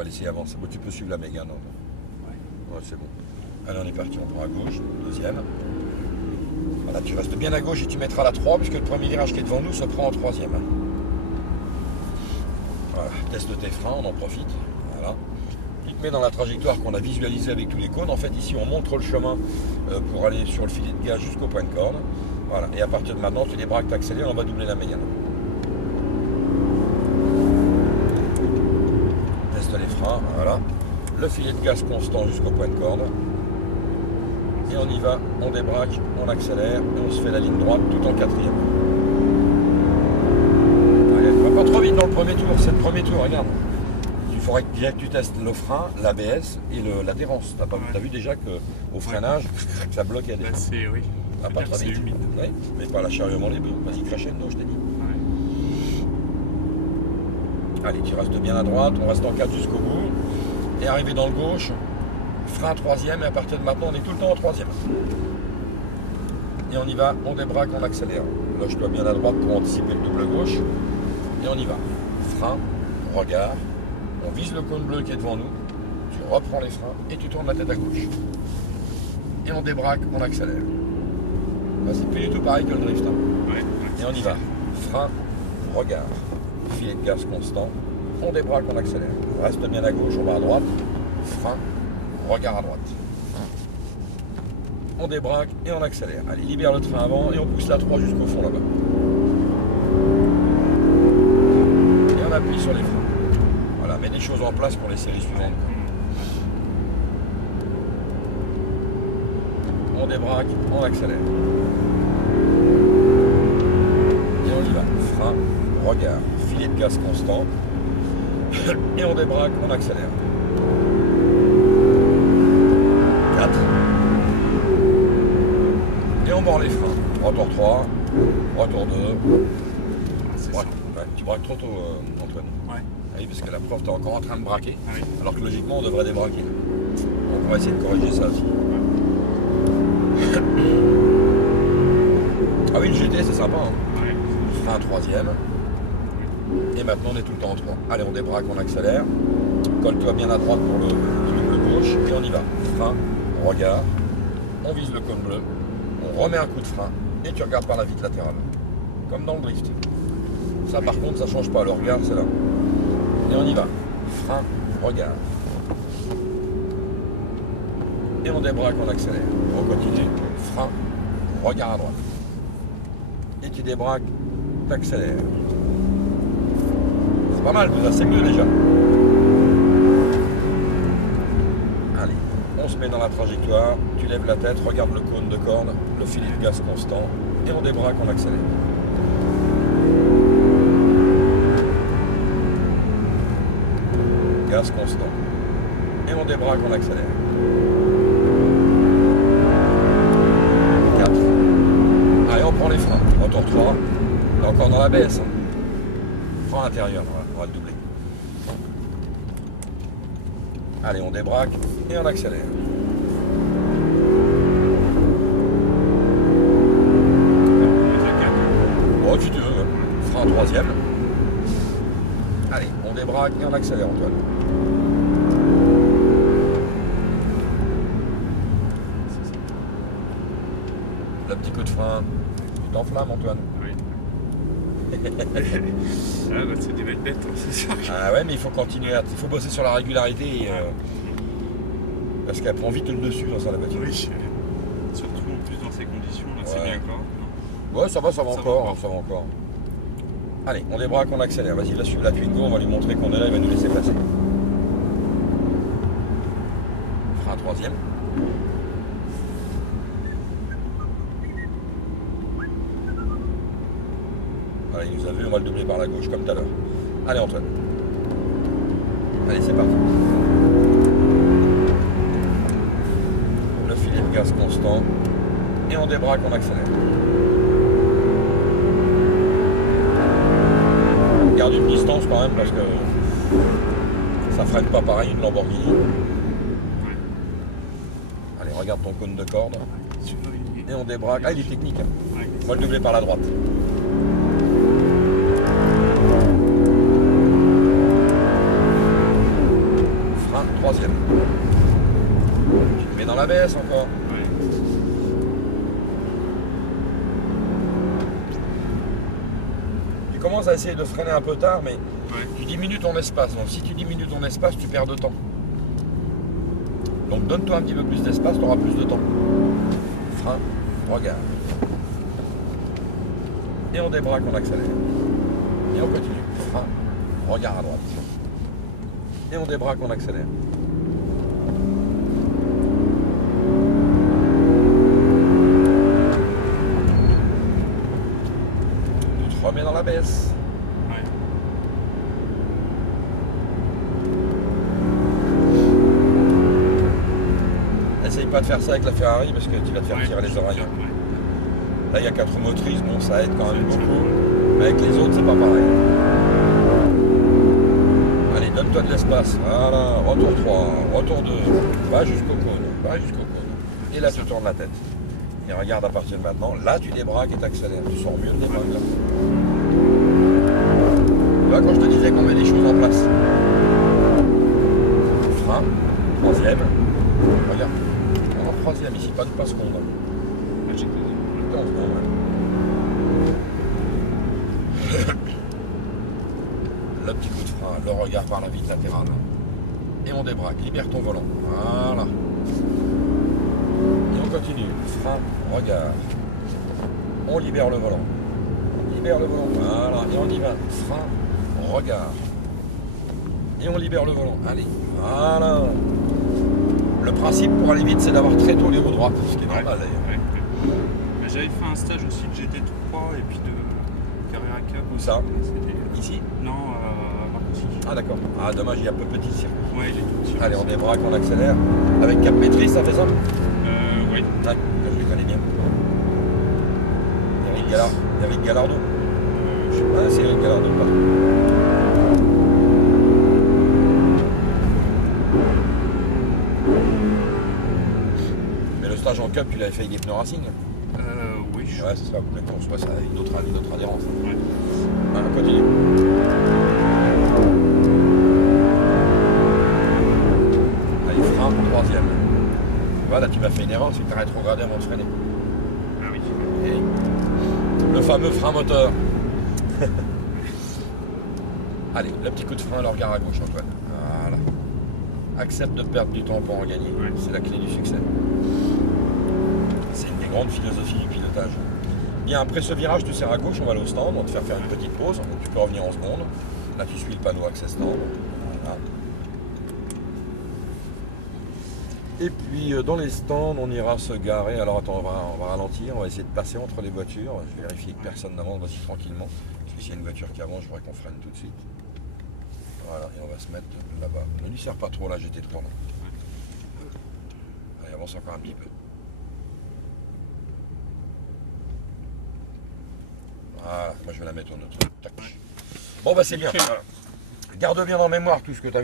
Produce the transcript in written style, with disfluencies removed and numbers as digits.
va laisser avancer. Bon, tu peux suivre la Mégane. Ouais, c'est bon. Allez, on est parti, on prend à gauche, deuxième. Voilà, tu restes bien à gauche et tu mettras la 3 puisque le premier virage qui est devant nous se prend en troisième. Voilà, teste tes freins, on en profite. Voilà. Il te met dans la trajectoire qu'on a visualisée avec tous les cônes. En fait, ici, on montre le chemin pour aller sur le filet de gaz jusqu'au point de corde. Voilà, et à partir de maintenant, tu débraques, tu accélères, on va doubler la Mégane. Teste les freins, voilà. Le filet de gaz constant jusqu'au point de corde. Et on y va, on débraque, on accélère et on se fait la ligne droite tout en quatrième. Allez, va pas trop vite dans le premier tour, c'est le premier tour, regarde. Il faudrait que tu testes le frein, l'ABS et l'adhérence. T'as vu déjà qu'au freinage, ça bloquait. Là, c'est oui. Ah, pas trop vite. Humide. Oui, mais pas la charrue avant les bœufs. Vas-y, crescendo, je t'ai dit. Ouais. Allez, tu restes bien à droite, on reste en 4 jusqu'au bout. Et arrivé dans le gauche, frein troisième, et à partir de maintenant, on est tout le temps en troisième. Et on y va, on débraque, on accélère. Loge-toi bien à droite pour anticiper le double gauche. Et on y va. Frein, regard, on vise le cône bleu qui est devant nous, tu reprends les freins et tu tournes la tête à gauche. Et on débraque, on accélère. Là, c'est plus du tout pareil que le drift. Hein. Ouais. Et on y va. Frein, regard, filet de gaz constant, on débraque, on accélère. On reste bien à gauche, on va à droite. Frein, regard à droite. On débraque et on accélère. Allez, libère le train avant et on pousse la 3 jusqu'au fond là-bas. Et on appuie sur les freins. Voilà, mets des choses en place pour les séries suivantes. On débraque, on accélère. Et on y va. Frein, regard, filet de gaz constant. Et on débraque, on accélère. 4. Et on mord les freins. Retour 3, retour 2. Ouais, tu braques trop tôt, Antoine. Ouais. Oui, parce que la prof, t'es encore en train de braquer. Ah oui. Alors que logiquement, on devrait débraquer. Donc on va essayer de corriger ça aussi. Ah oui, le GT, c'est sympa. Hein. Ouais. Frein troisième. Et maintenant, on est tout le temps en 3. Allez, on débraque, on accélère. Colle-toi bien à droite pour le double gauche. Et on y va. Frein, regard. On vise le cône bleu. On remet un coup de frein. Et tu regardes par la vitre latérale. Comme dans le drift. Ça, par contre, ça ne change pas. Le regard, c'est là. Et on y va. Frein, regard. Et on débraque, on accélère. On continue. Frein, regard à droite. Et tu débraques, tu accélères. C'est pas mal, tout ça, c'est mieux déjà. Allez, on se met dans la trajectoire. Tu lèves la tête, regarde le cône de corde, le filet de gaz constant. Et on débraque, on accélère. Gaz constant. Et on débraque, on accélère. 4. Allez, on prend les freins. Retour 3. Là encore dans la baisse. Frein intérieur, voilà, on va le doubler. Allez, on débraque et on accélère. Bon, si tu veux. Frein troisième. Allez, on débraque et on accélère, Antoine. Le petit coup de frein. Tu t'enflammes, Antoine. Oui. Ah bah c'est des belles bêtes, hein, c'est sûr. Ah ouais, mais il faut continuer, il faut bosser sur la régularité. Parce qu'elle prend vite le dessus dans ça, la voiture. Oui, surtout en plus dans ces conditions, là, c'est bien encore. Ouais, ça va encore, ça va encore. Allez, on débraque, on accélère. Vas-y, là, suive la Twingo, on va lui montrer qu'on est là, il va nous laisser passer. Frein troisième. Voilà, il nous a vu, on va le doubler par la gauche comme tout à l'heure. Allez, Antoine. Allez, c'est parti. Le filet de gaz constant. Et on débraque, on accélère. Garde une distance quand même parce que ça freine pas pareil une Lamborghini. Allez, regarde ton cône de corde. Et on débraque. Ah, il est technique. Hein. On va le doubler par la droite. la baisse encore. Ouais. Tu commences à essayer de freiner un peu tard, mais Ouais. tu diminues ton espace. Donc si tu diminues ton espace, tu perds de temps. Donc donne-toi un petit peu plus d'espace, tu auras plus de temps. Frein, regarde. Et on débraque, on accélère. Et on continue. Frein, regard à droite. Et on débraque, on accélère. Tu te remets dans la baisse. Ouais. Essaye pas de faire ça avec la Ferrari parce que tu vas te faire Ouais, tirer les oreilles. ouais. Là, il y a 4 motrices, bon, ça aide quand même Ça aide, beaucoup. Mais avec les autres, c'est pas pareil. Allez, donne-toi de l'espace. Voilà, retour 3, retour 2. Va jusqu'au cône, va jusqu'au cône. Et là, tu tournes la tête. Et regarde à partir de maintenant, là, tu débraques et t'accélères. Tu sors mieux le débraque là. Tu vois, quand je te disais qu'on met les choses en place. Frein, troisième. Regarde, on est en troisième ici, pas de seconde. Ah, j'ai cru. 11 secondes, ouais. Le petit coup de frein, le regard par la vitre latérale. Et on débraque, libère ton volant. Voilà. Et on continue. Frein, regard. On libère le volant. Libère le volant. Voilà. Et on y va. Frein, regard. Et on libère le volant. Allez. Voilà. Le principe pour aller vite, c'est d'avoir très tôt les roues droites, ce qui est normal d'ailleurs. Ouais. Mais j'avais fait un stage aussi de GT3 et puis de Carrera Cup. Où ça? C'était Ici? non, à Marcoussis. Ah d'accord. Ah dommage, il y a peu petit circuit. Ouais, il est tout petit. Allez, on débraque, on accélère. Avec cap maîtrise, ça fait ça? Oui. Ouais, je les connais bien. Eric Gallardo. Je sais Ah, c'est Eric Gallardo, pas. Mais le stage en cup, tu l'avais fait avec des pneus Racing? oui, je Ouais, c'est ça. Mais qu'on soit ça avec une autre adhérence. Ouais. Ouais, on continue. Allez, frein pour troisième. Voilà, tu m'as fait une erreur, c'est que tu as rétrogradé avant de freiner. Ah oui. Et le fameux frein moteur. Allez, le petit coup de frein, le regard à gauche, Antoine. Voilà. Accepte de perdre du temps pour en gagner. Ouais. C'est la clé du succès. C'est une des grandes philosophies du pilotage. Bien, après ce virage, tu serres à gauche, on va aller au stand, on va te faire une petite pause. Donc, tu peux revenir en seconde. Là, tu suis le panneau access stand. Voilà. Et puis dans les stands, on ira se garer. Alors attends, on va ralentir, on va essayer de passer entre les voitures. Je vais vérifier que personne n'avance, vas-y tranquillement. Parce que s'il y a une voiture qui avance, je voudrais qu'on freine tout de suite. Voilà, et on va se mettre là-bas. Ne lui serre pas trop là, GT3 là. Allez, avance encore un petit peu. Voilà, moi je vais la mettre au neutre. Tac. Bon bah c'est bien. Garde bien en mémoire tout ce que tu as